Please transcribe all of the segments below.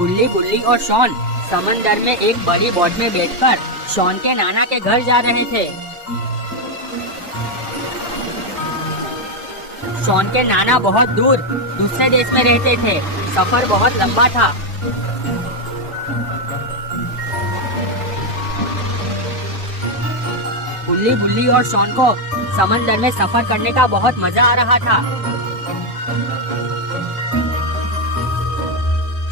गुल्ली गुल्ली और शॉन समंदर में एक बड़ी बोट में बैठकर शॉन के नाना के घर जा रहे थे। शॉन के नाना बहुत दूर दूसरे देश में रहते थे। सफर बहुत लंबा था। गुल्ली गुल्ली और शॉन को समंदर में सफर करने का बहुत मजा आ रहा था।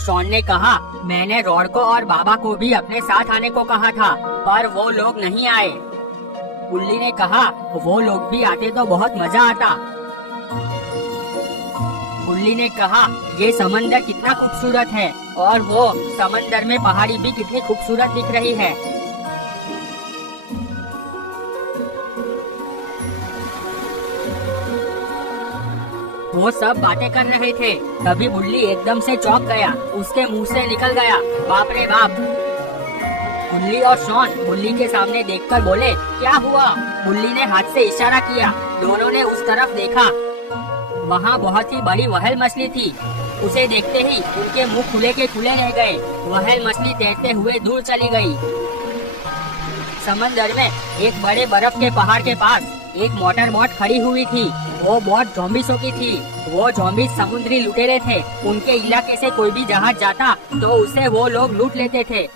शॉन ने कहा, मैंने रॉड को और बाबा को भी अपने साथ आने को कहा था, पर वो लोग नहीं आए। गुल्ली ने कहा, वो लोग भी आते तो बहुत मजा आता। गुल्ली ने कहा, ये समंदर कितना खूबसूरत है और वो समंदर में पहाड़ी भी कितनी खूबसूरत दिख रही है। वो सब बातें कर रहे थे, तभी गुल्ली एकदम से चौंक गया। उसके मुंह से निकल गया, बाप रे बाप। गुल्ली और शॉन गुल्ली के सामने देखकर बोले, क्या हुआ? गुल्ली ने हाथ से इशारा किया। दोनों ने उस तरफ देखा। वहाँ बहुत ही बड़ी व्हेल मछली थी। उसे देखते ही उनके मुंह खुले के खुले रह गए। व्हेल मछली तैरते हुए दूर चली गई। समंदर में एक बड़े बर्फ के पहाड़ के पास एक मोटर बोट खड़ी हुई थी। वो बोट ज़ॉम्बीज़ों की थी। वो ज़ॉम्बीज़ समुद्री लुटेरे थे। उनके इलाके से कोई भी जहाज जाता तो उसे वो लोग लूट लेते थे।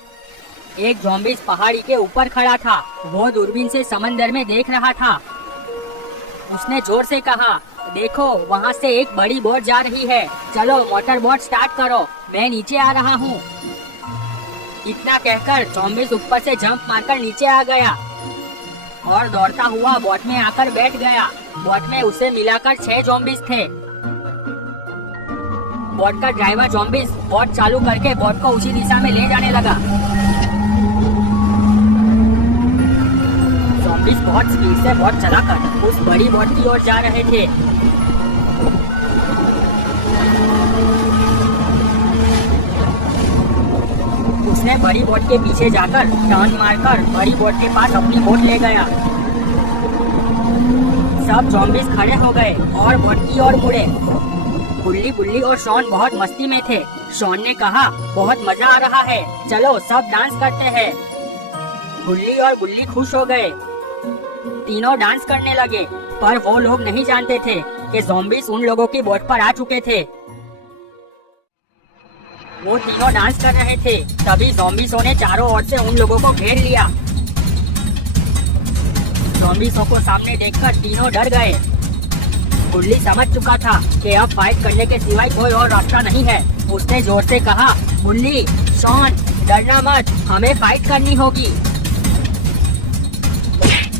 एक ज़ॉम्बीज़ पहाड़ी के ऊपर खड़ा था। वो दूरबीन से समंदर में देख रहा था। उसने जोर से कहा, देखो वहाँ से एक बड़ी बोट जा रही है। चलो मोटर बोट स्टार्ट करो, मैं नीचे आ रहा हूँ। इतना कहकर ज़ॉम्बीज़ ऊपर से जंप मारकर नीचे आ गया और दौड़ता हुआ बोट में आकर बैठ गया। बोट में उसे मिलाकर 6 ज़ॉम्बीज़ थे। बोट का ड्राइवर ज़ॉम्बीज़ बोट चालू करके बोट को उसी दिशा में ले जाने लगा। ज़ॉम्बीज़ बहुत स्पीड से बोट चलाकर उस बड़ी बोट की ओर जा रहे थे। उसने बड़ी बोट के पीछे जाकर टर्न मारकर बड़ी बोट के पास अपनी बोट ले गया। सब ज़ॉम्बीज़ खड़े हो गए और बोट की ओर मुड़े। गुल्ली गुल्ली और शॉन बहुत मस्ती में थे। शॉन ने कहा, बहुत मजा आ रहा है, चलो सब डांस करते हैं। गुल्ली और गुल्ली खुश हो गए। तीनों डांस करने लगे, पर वो लोग नहीं जानते थे कि ज़ॉम्बीज़ उन लोगों की बोट पर आ चुके थे। वो तीनों डांस कर रहे थे, तभी ज़ॉम्बीज़ों ने चारों ओर से उन लोगों को घेर लिया। ज़ॉम्बीज़ों को सामने देखकर तीनों डर गए। गुल्ली समझ चुका था कि अब फाइट करने के सिवाय कोई और रास्ता नहीं है। उसने जोर से कहा, गुल्ली, शॉन, डरना मत, हमें फाइट करनी होगी।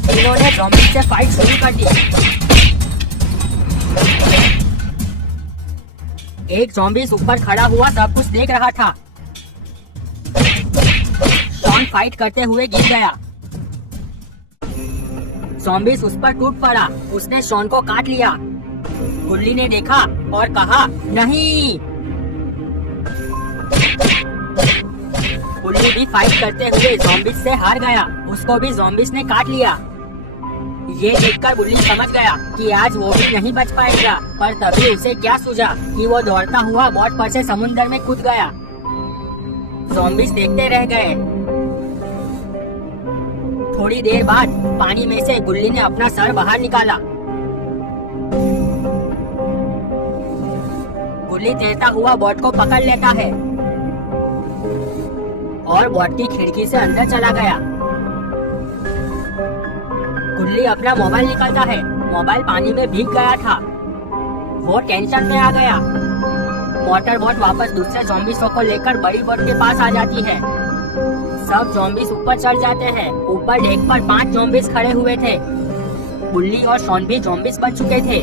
तीनों ने ज़ॉम्बीज़ से फाइट शुरू कर दी। एक ज़ॉम्बीज़ ऊपर खड़ा हुआ सब कुछ देख रहा था। शॉन फाइट करते हुए गिर गया। ज़ॉम्बीज़ उस पर टूट पड़ा। उसने शॉन को काट लिया। गुल्ली ने देखा और कहा, नहीं। गुल्ली भी फाइट करते हुए ज़ॉम्बीज़ से हार गया। उसको भी ज़ॉम्बीज़ ने काट लिया। ये देखकर गुल्ली समझ गया कि आज वो भी नहीं बच पाएगा, पर तभी उसे क्या सूझा कि वो दौड़ता हुआ बोट पर से समुद्र में कूद गया। ज़ॉम्बीज़ देखते रह गए। थोड़ी देर बाद पानी में से गुल्ली ने अपना सर बाहर निकाला। गुल्ली तैरता हुआ बोट को पकड़ लेता है और बोट की खिड़की से अंदर चला गया। गुल्ली अपना मोबाइल निकालता है। मोबाइल पानी में भीग गया था। वो टेंशन में आ गया। मोटर बोट वापस दूसरे ज़ॉम्बीज़ों को लेकर बड़ी बोट के पास आ जाती है। सब ज़ॉम्बीज़ ऊपर चढ़ जाते हैं। ऊपर डेक पर 5 ज़ॉम्बीज़ खड़े हुए थे। गुल्ली और शॉन भी ज़ॉम्बीज़ बन चुके थे।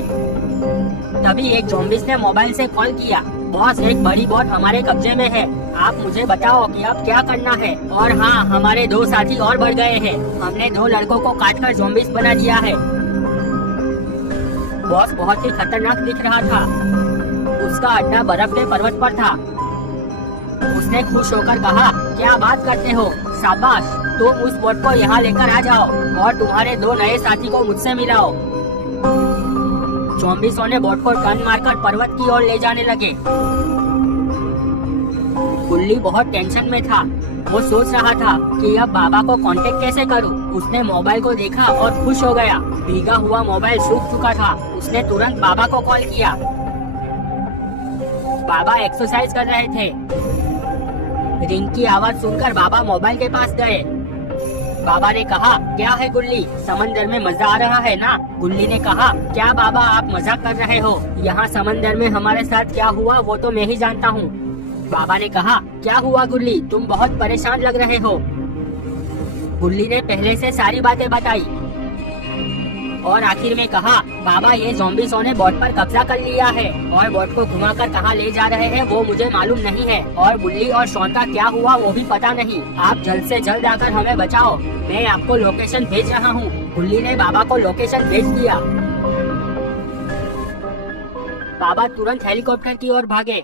तभी एक ज़ॉम्बीज़ ने मोबाइल से कॉल किया, बॉस, एक बड़ी बोट हमारे कब्जे में है। आप मुझे बताओ कि अब क्या करना है। और हाँ, हमारे 2 साथी और बढ़ गए हैं। हमने 2 लड़कों को काटकर ज़ॉम्बीज़ बना दिया है। बॉस बहुत ही खतरनाक दिख रहा था। उसका अड्डा बर्फ के पर्वत पर था। उसने खुश होकर कहा, क्या बात करते हो, शाबाश, तुम उस बोट को यहाँ लेकर आ जाओ और तुम्हारे 2 नए साथी को मुझसे मिलाओ। ज़ॉम्बीज़ों ने बोट को टर्न मारकर पर्वत की ओर ले जाने लगे। गुल्ली बहुत टेंशन में था। वो सोच रहा था कि अब बाबा को कांटेक्ट कैसे करूं। उसने मोबाइल को देखा और खुश हो गया। भीगा हुआ मोबाइल सूख चुका था। उसने तुरंत बाबा को कॉल किया। बाबा एक्सरसाइज कर रहे थे। रिंग की आवाज सुनकर बाबा मोबाइल के पास गए। बाबा ने कहा, क्या है गुल्ली, समंदर में मजा आ रहा है ना? गुल्ली ने कहा, क्या बाबा आप मजाक कर रहे हो? यहाँ समंदर में हमारे साथ क्या हुआ वो तो मैं ही जानता हूँ। बाबा ने कहा, क्या हुआ गुल्ली, तुम बहुत परेशान लग रहे हो। गुल्ली ने पहले से सारी बातें बताई और आखिर में कहा, बाबा ये ज़ॉम्बीज़ों ने बोट पर कब्जा कर लिया है और बोट को घुमाकर कहाँ ले जा रहे हैं वो मुझे मालूम नहीं है और बुल्ली और शॉन का क्या हुआ वो भी पता नहीं। आप जल्द से जल्द आकर हमें बचाओ। मैं आपको लोकेशन भेज रहा हूँ। बुल्ली ने बाबा को लोकेशन भेज दिया। बाबा तुरंत हेलीकॉप्टर की ओर भागे।